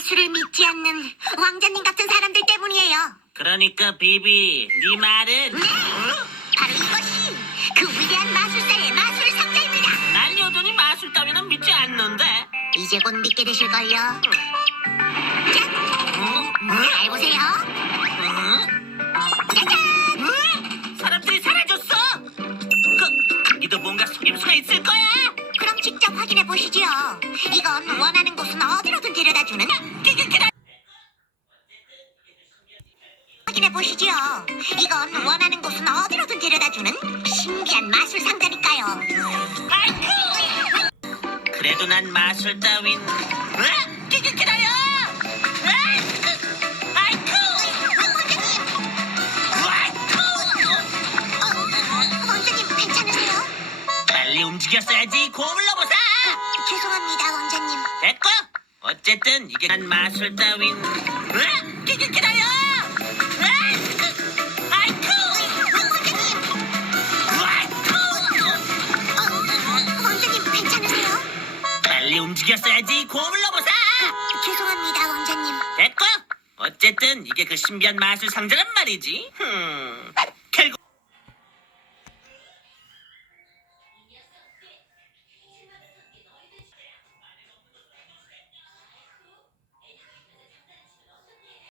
마술을 믿지 않는 왕자님 같은 사람들 때문이에요. 그러니까 비비, 네 말은 네, 바로 이것이 그 위대한 마술사의 마술 상자입니다. 난 여전히 마술 따위는 믿지 않는데. 이제 곧 믿게 되실걸요. 자, 응? 잘 보세요. 응? 짜잔! 응? 사람들이 사라졌어. 그 거기도 뭔가 속임수가 있을 거야. 그럼 직접 확인해 보시지요. 이건 원하는 곳은 어디로든 데 그래. 확인해 보시지요. 이건 원하는 곳은 어디로든 데려다주는 신비한 마술 상자니까요. 아이쿠! 그래도 난 마술 따윈. 아이쿠! 아이쿠! 왕자님 괜찮으세요? 빨리 움직였어야지 넘어서. 죄송합니다, 왕자님. 어쨌든 이게 난 마술 따윈 응? 그게 그래요 응? 아이쿠 아이쿠 왕자님 괜찮으세요? 빨리 움직였어야지 넘어서 죄송합니다, 왕자님. 됐고 어쨌든 이게 그 신비한 마술 상자란 말이지 흠.